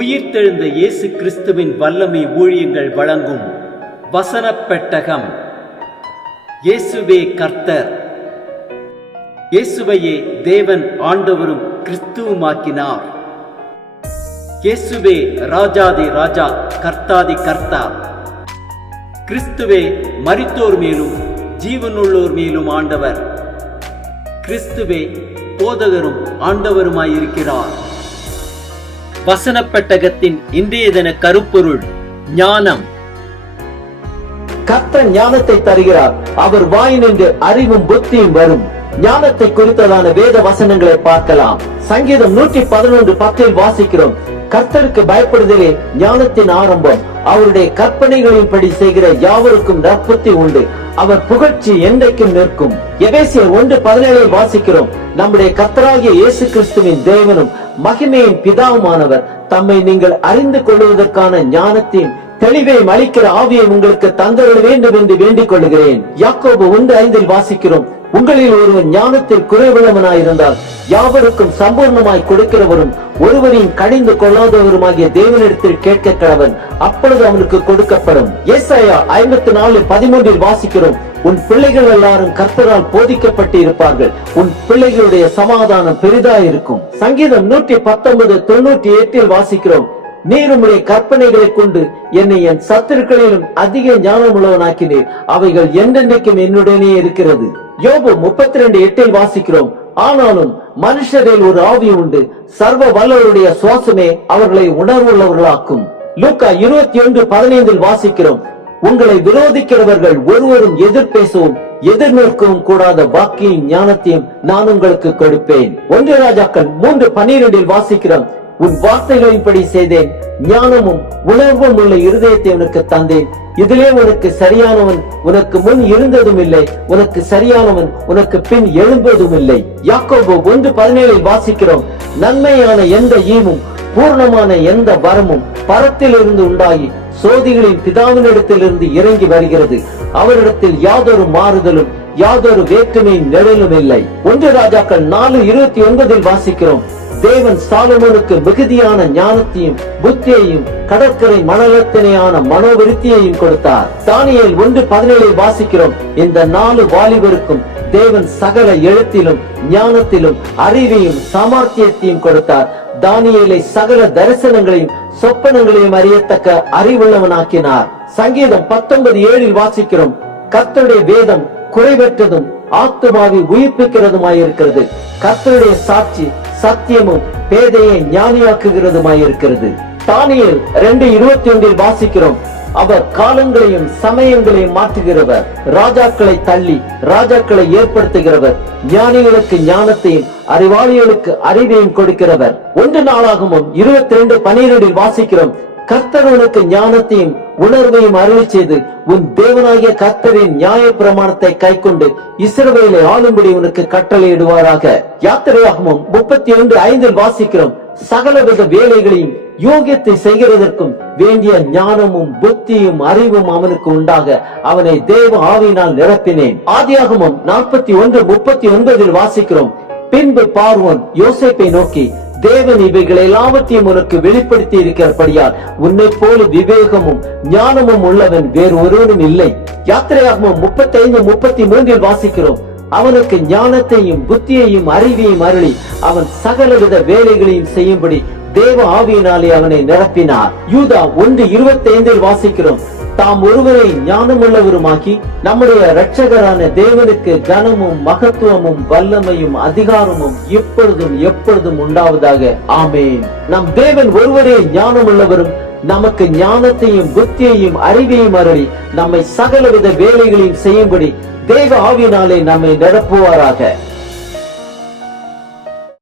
உயிர்த்தெழுந்த இயேசு கிறிஸ்துவின் வல்லமை ஊழியங்கள் வழங்கும் வசனப் பெட்டகம். இயேசுவே கர்த்தர். இயேசுவையே தேவன் ஆண்டவரும் கிறிஸ்துவுமாக்கினார். இயேசுவே ராஜாதி ராஜா, கர்த்தாதி கர்த்தா. கிறிஸ்துவே மரித்தோர் மேலும் ஜீவனுள்ளோர் மேலும் ஆண்டவர். கிறிஸ்துவே போதகரும் ஆண்டவருமாயிருக்கிறார். வசனப் பெட்டகத்தின் இன்றைய தின கருப்பொருள் ஞானம். கர்த்தர் ஞானத்தை தருகிறார், அவர் வாயினின்று அறிவும் புத்தியும் வரும். ஞானத்தை குறித்ததான வேத வசனங்களை பார்க்கலாம். சங்கீதம் 111:10 வாசிக்கிறோம், கர்த்தருக்கு பயப்படுதலே ஞானத்தின் ஆரம்பம், அவருடைய கற்பனைகளின்படி செய்கிற யாவருக்கும் நற்புத்தி உண்டு, அவர் புகழ்ச்சி என்றைக்கும் நிற்கும். எபேசியர் 1:17 வாசிக்கிறோம், நம்முடைய கர்த்தராகிய இயேசு கிறிஸ்துவின் தேவனும் மகிமையின் பிதாவுமானவர் தம்மை நீங்கள் அறிந்து கொள்வதற்கான ஞானத்தையும் தெளிவையும் அளிக்கிற ஆவியை உங்களுக்கு தந்தருள வேண்டும் என்று வேண்டிக் கொள்கிறேன். யாக்கோபு 1:5 வாசிக்கிறோம், உங்களில் ஒருவன் ஞானத்தில் குறைவுள்ளவனாயிருந்தால் யாவருக்கும் சம்பூர்ணமாய் கொடுக்கிறவரும் ஒருவரையும் கடிந்து கொள்ளாதவருமாகிய தேவனிடத்தில் கேட்க கடவன், அப்பொழுது அவனுக்கு கொடுக்கப்படும். ஏசாயா 54:13 வாசிக்கிறோம், உன் பிள்ளைகள் எல்லாரும் கர்த்தரால் போதிக்கப்பட்டு இருப்பார்கள், உன் பிள்ளைகளுடைய சமாதானம் பெரிதாயிருக்கும். சங்கீதம் 119:98 வாசிக்கிறோம், நீர் உம்முடைய கற்பனைகளை கொண்டு என்னை என் சத்துருக்களிலும் அதிக ஞானம் உள்ளவனாக்கினீர், அவைகள் என்றென்றைக்கும் என்னுடனே இருக்கிறது. யோபு 32:8 வாசிக்கிறோம், ஆனாலும் மனுஷரில் ஒரு ஆவி உண்டு, சர்வ வல்லவருடைய சுவாசமே அவர்களை உணர்வுள்ளவர்களாக்கும். லூக்கா 21:15 வாசிக்கிறோம், உங்களை விரோதிக்கிறவர்கள் ஒருவரும் எதிர் பேசவும் எதிர் நிற்கவும் கூடாத வாக்கியின் ஞானத்தையும் நான் உங்களுக்கு கொடுப்பேன். 1 ராஜாக்கள் 3:12 வாசிக்கிறோம், உன் வார்த்தைகளின்படி செய்தேன், ஞானமும் உணர்வும் உள்ள இருதயத்தை உனக்கு தந்தேன், இதிலே உனக்கு சரியானவன் உனக்கு முன் இருந்ததும் இல்லை, உனக்கு சரியானவன் உனக்கு பின் எழும்பதும் இல்லை. யாக்கோபு 1:17 வாசிக்கிறோம், நன்மையான எந்த ஈவும் பூர்ணமான எந்த வரமும் பரத்திலிருந்து உண்டாகி சோதிகளின் பிதாவினிடத்திலிருந்து இறங்கி வருகிறது, அவரிடத்தில் யாதொரு மாறுதலும் யாதொரு வேற்றுமையின் நிழலும் இல்லை. 1 ராஜாக்கள் 4:29 வாசிக்கிறோம், தேவன் சாலமோனுக்கு மிகுதியான ஞானத்தையும் புத்தியையும் கடற்கரை மணலத்தினையான மனோவிருத்தியையும் கொடுத்தார். தானியேல் 1:17 வாசிக்கிறோம், இந்த 4 வாலிபருக்கும் தேவன் சகல எழுத்திலும் ஞானத்திலும் அறிவையும் சாமர்த்தியத்தையும் கொடுத்தார். தானியேலை சகல தரிசனங்களையும் சொப்பனங்களையும் அறியத்தக்க அறிவுள்ளவனாக்கினார். சங்கீதம் 19:7 வாசிக்கிறோம், கர்த்தருடைய வேதம் குறைவற்றதும் ஆத்துமாவை உயிர்ப்பிக்கிறதுமாயிருக்கிறது, கர்த்தருடைய சாட்சி சத்தியமும் பேதையை ஞானியாக்குகிறதுமாயிருக்கிறது. தானியேல் 2:21 வாசிக்கிறோம், அவர் காலங்களையும் சமயங்களையும் மாற்றுகிறவர், ராஜாக்களை தள்ளி ராஜாக்களை ஏற்படுத்துகிறவர், ஞானிகளுக்கு ஞானத்தையும் அறிவாளிகளுக்கு அறிவையும் கொடுக்கிறவர். 1 நாளாகமம் 22:12 வாசிக்கிறோம், கர்த்தர் உனக்கு ஞானத்தையும் உணர்வையும் அருளி செய்து உன் தேவனாகிய கர்த்தரின் நியாய பிரமாணத்தை கைக்கொண்டு இஸ்ரவேலை ஆளும்படி உனக்கு கட்டளையிடுவாராக. யாத்திரையாகமம் 31:5 வாசிக்கிறோம், சகலவித வேலைகளையும் யோகியத்தை செய்கிறதற்கும் வேண்டிய ஞானமும் புத்தியும் அறிவும் அவனுக்கு உண்டாக அவனை தேவ ஆவியினால் நிரப்பினேன். ஆதியாகமம் 41:39 வாசிக்கிறோம், பின்பு பார்வோன் யோசேப்பை நோக்கி, தேவன் இவைகள் எல்லாவற்றையும் உனக்கு வெளிப்படுத்தி இருக்கிறபடியால் உன்னை போல விவேகமும் ஞானமும் உள்ளவன் வேறு ஒருவனும் இல்லை. யாத்திரையாகமம் 35:33 வாசிக்கிறோம், அவனுக்கு ஞானத்தையும் புத்தியையும் அறிவையும் அருளி அவன் சகலவித வேலைகளையும் செய்யும்படி தேவ ஆவியினாலே அவனை நிரப்பினார். யூதா 1:25 வாசிக்கிறோம், தாம் ஒருவரை ஞானமுள்ளவருமாக்கி நம்முடைய இரட்சகரான தேவனுக்கு கனமும் மகத்துவமும் வல்லமையும் அதிகாரமும் இப்பொழுதும் எப்பொழுதும் உண்டாவதாக. ஆமேன். நம் தேவன் ஒருவரே ஞானமுள்ளவரும் நமக்கு ஞானத்தையும் புத்தியையும் அறிவையும் அருளி நம்மை சகலவித வேலைகளையும் செய்யும்படி தேவ ஆவியினாலே நம்மை நிரப்புவாராக.